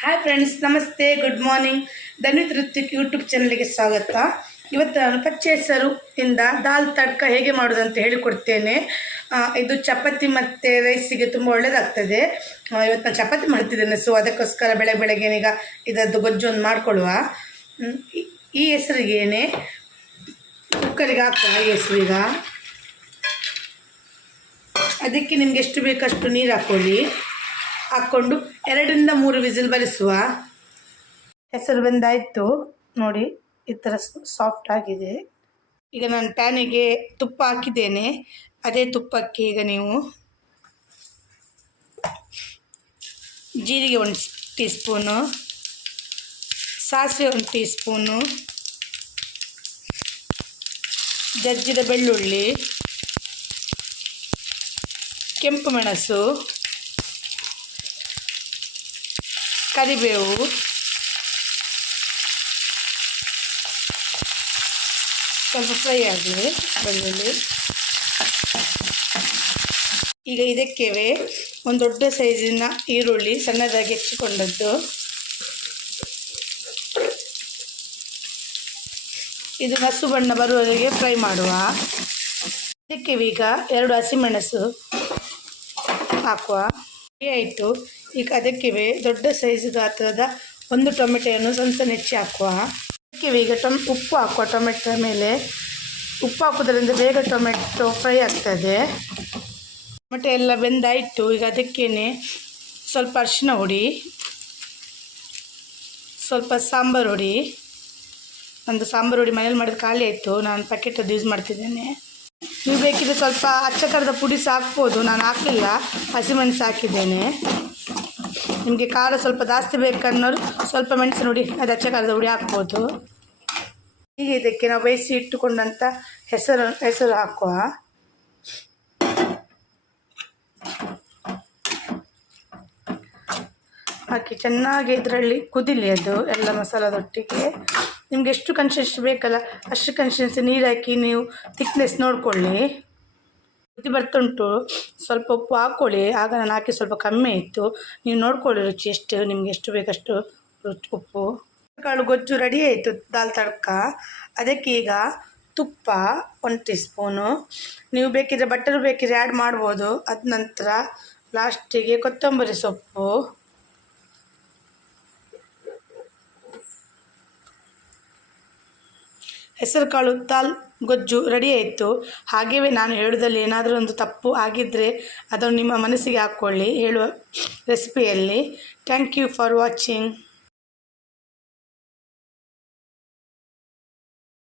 Hi friends, ನಮಸ್ತೆ, good morning. Dhanvith Ritwik YouTube ಚಾನಲ್ಗೆ ಸ್ವಾಗತ. ಇವತ್ತು ನಾನು ಪಚ್ಚೆ ಹೆಸರು ಇಂದ ದಾಲ್ ತಡ್ಕ ಹೇಗೆ ಮಾಡೋದು ಅಂತ ಹೇಳಿಕೊಡ್ತೇನೆ. ಇದು ಚಪಾತಿ ಮತ್ತು ರೈಸಿಗೆ ತುಂಬ ಒಳ್ಳೆಯದಾಗ್ತದೆ. ಇವತ್ತು ನಾನು ಚಪಾತಿ ಮಾಡ್ತಿದ್ದೇನೆ, ಸೊ ಅದಕ್ಕೋಸ್ಕರ ಬೆಳಗ್ಗೆ ಈಗ ಇದರದ್ದು ಗೊಜ್ಜೊಂದು ಮಾಡಿಕೊಳ್ಳುವ. ಈ ಹೆಸರಿಗೇನೆ ಕುಕ್ಕರಿಗೆ ಹಾಕುವ. ಈ ಹೆಸರೀಗ ಅದಕ್ಕೆ ನಿಮ್ಗೆ ಎಷ್ಟು ಬೇಕಷ್ಟು ನೀರು ಹಾಕ್ಕೊಂಡು 2 ರಿಂದ 3 ವಿಸಿಲ್ ಬರಿಸುವ. ಹೆಸರು ಬೆಂದಾಯಿತು ನೋಡಿ, ಈ ಥರ ಸಾಫ್ಟ್ ಆಗಿದೆ. ಈಗ ನಾನು ಪ್ಯಾನಿಗೆ ತುಪ್ಪ ಹಾಕಿದ್ದೇನೆ. ಅದೇ ತುಪ್ಪಕ್ಕೆ ಈಗ ನೀವು ಜೀರಿಗೆ 1 ಟೀ ಸ್ಪೂನು, ಸಾಸಿವೆ 1 ಟೀ ಸ್ಪೂನು, ಜಜ್ಜಿದ ಬೆಳ್ಳುಳ್ಳಿ, ಕೆಂಪು ಮೆಣಸು, ಕರಿಬೇವು, ಸ್ವಲ್ಪ ಫ್ರೈ ಆಗಲಿ ಬೆಳ್ಳುಳ್ಳಿ. ಈಗ ಇದಕ್ಕೆ ಒಂದು ದೊಡ್ಡ ಸೈಜಿನ ಈರುಳ್ಳಿ ಸಣ್ಣದಾಗಿ ಹೆಚ್ಚಿಕೊಂಡದ್ದು, ಇದು ಹಸು ಬಣ್ಣ ಬರುವವರೆಗೆ ಫ್ರೈ ಮಾಡುವ. ಇದಕ್ಕೆ ಈಗ 2 ಹಸಿಮೆಣಸು ಹಾಕುವ. ಆಯಿತು. ಈಗ ಅದಕ್ಕೆ ದೊಡ್ಡ ಸೈಜ್ ಗಾತ್ರದ 1 ಟೊಮೆಟೊಯನ್ನು ಸಣ್ಣ ಹೆಚ್ಚಿ ಹಾಕುವ. ಅದಕ್ಕೆ ಈಗ ಉಪ್ಪು ಹಾಕುವ. ಟೊಮೆಟೊ ಮೇಲೆ ಉಪ್ಪು ಹಾಕೋದ್ರಿಂದ ಬೇಗ ಟೊಮೆಟೊ ಫ್ರೈ ಆಗ್ತದೆ. ಟೊಮೆಟೊ ಎಲ್ಲ ಬೆಂದಾಯಿತು. ಈಗ ಅದಕ್ಕೇನೆ ಸ್ವಲ್ಪ ಅರಿಶಿನ ಹುಡಿ, ಸ್ವಲ್ಪ ಸಾಂಬಾರು ಹುಡಿ. ಒಂದು ಸಾಂಬಾರು ಹುಡಿ ಮನೇಲಿ ಮಾಡಿದ ಖಾಲಿ ಆಯಿತು, ನಾನು ಪ್ಯಾಕೆಟದ್ದು ಯೂಸ್ ಮಾಡ್ತಿದ್ದೇನೆ. ನೀವು ಬೇಕಿದ್ರೆ ಸ್ವಲ್ಪ ಅಚ್ಚ ಖಾರದ ಪುಡಿ ಸಹ ಹಾಕ್ಬೋದು, ನಾನು ಹಾಕಲಿಲ್ಲ, ಹಸಿಮೆಣಸು ಹಾಕಿದ್ದೇನೆ. ನಿಮಗೆ ಖಾರ ಸ್ವಲ್ಪ ಜಾಸ್ತಿ ಬೇಕನ್ನೋರು ಸ್ವಲ್ಪ ಮೆಣಸು ನೋಡಿ, ಅದು ಅಚ್ಚ ಖಾರದ ಪುಡಿ ಹಾಕ್ಬೋದು. ಹೀಗೆ ಇದಕ್ಕೆ ನಾವು ಬೇಯಿಸಿ ಇಟ್ಟುಕೊಂಡಂಥ ಹೆಸರು ಹಾಕುವ. ಹಾಕಿ ಚೆನ್ನಾಗಿ ಇದರಲ್ಲಿ ಕುದಿಲಿ ಅದು ಎಲ್ಲ ಮಸಾಲದೊಟ್ಟಿಗೆ. ನಿಮ್ಗೆ ಎಷ್ಟು ಕನ್ಸಿಸ್ಟೆನ್ಸಿ ಬೇಕಲ್ಲ ಅಷ್ಟು ಕನ್ಸಿಸ್ಟೆನ್ಸಿ ನೀರು ಹಾಕಿ ನೀವು ಥಿಕ್ನೆಸ್ ನೋಡಿಕೊಳ್ಳಿ. ಕುದಿ ಬರ್ತುಂಟು, ಸ್ವಲ್ಪ ಉಪ್ಪು ಹಾಕ್ಕೊಳ್ಳಿ. ಆಗ ನಾನು ಹಾಕಿ ಸ್ವಲ್ಪ ಕಮ್ಮಿ ಇತ್ತು, ನೀವು ನೋಡ್ಕೊಳ್ಳಿ ರುಚಿ ಎಷ್ಟು ನಿಮಗೆ ಎಷ್ಟು ಬೇಕಷ್ಟು ಉಪ್ಪು. ಕಾಳು ಗೊಜ್ಜು ರೆಡಿ ಆಯಿತು, ದಾಲ್ ತಡ್ಕ. ಅದಕ್ಕೆ ಈಗ ತುಪ್ಪ 1 ಟೀ ಸ್ಪೂನು, ನೀವು ಬೇಕಿದ್ರೆ ಬಟರ್ ಬೇಕಿದ್ರೆ ಆ್ಯಡ್ ಮಾಡ್ಬೋದು. ಅದ ನಂತರ ಲಾಸ್ಟಿಗೆ ಕೊತ್ತಂಬರಿ ಸೊಪ್ಪು, ಹೆಸರು ಕಾಳು ದಾಲ್ ಗೊಜ್ಜು ರೆಡಿ ಆಯಿತು. ಹಾಗೆಯೇ ನಾನು ಹೇಳೋದಲ್ಲಿ ಏನಾದರೂ ಒಂದು ತಪ್ಪು ಆಗಿದ್ದರೆ ಅದನ್ನು ನಿಮ್ಮ ಮನಸ್ಸಿಗೆ ಹಾಕ್ಕೊಳ್ಳಿ ಹೇಳುವ ರೆಸಿಪಿಯಲ್ಲಿ. Thank you for watching.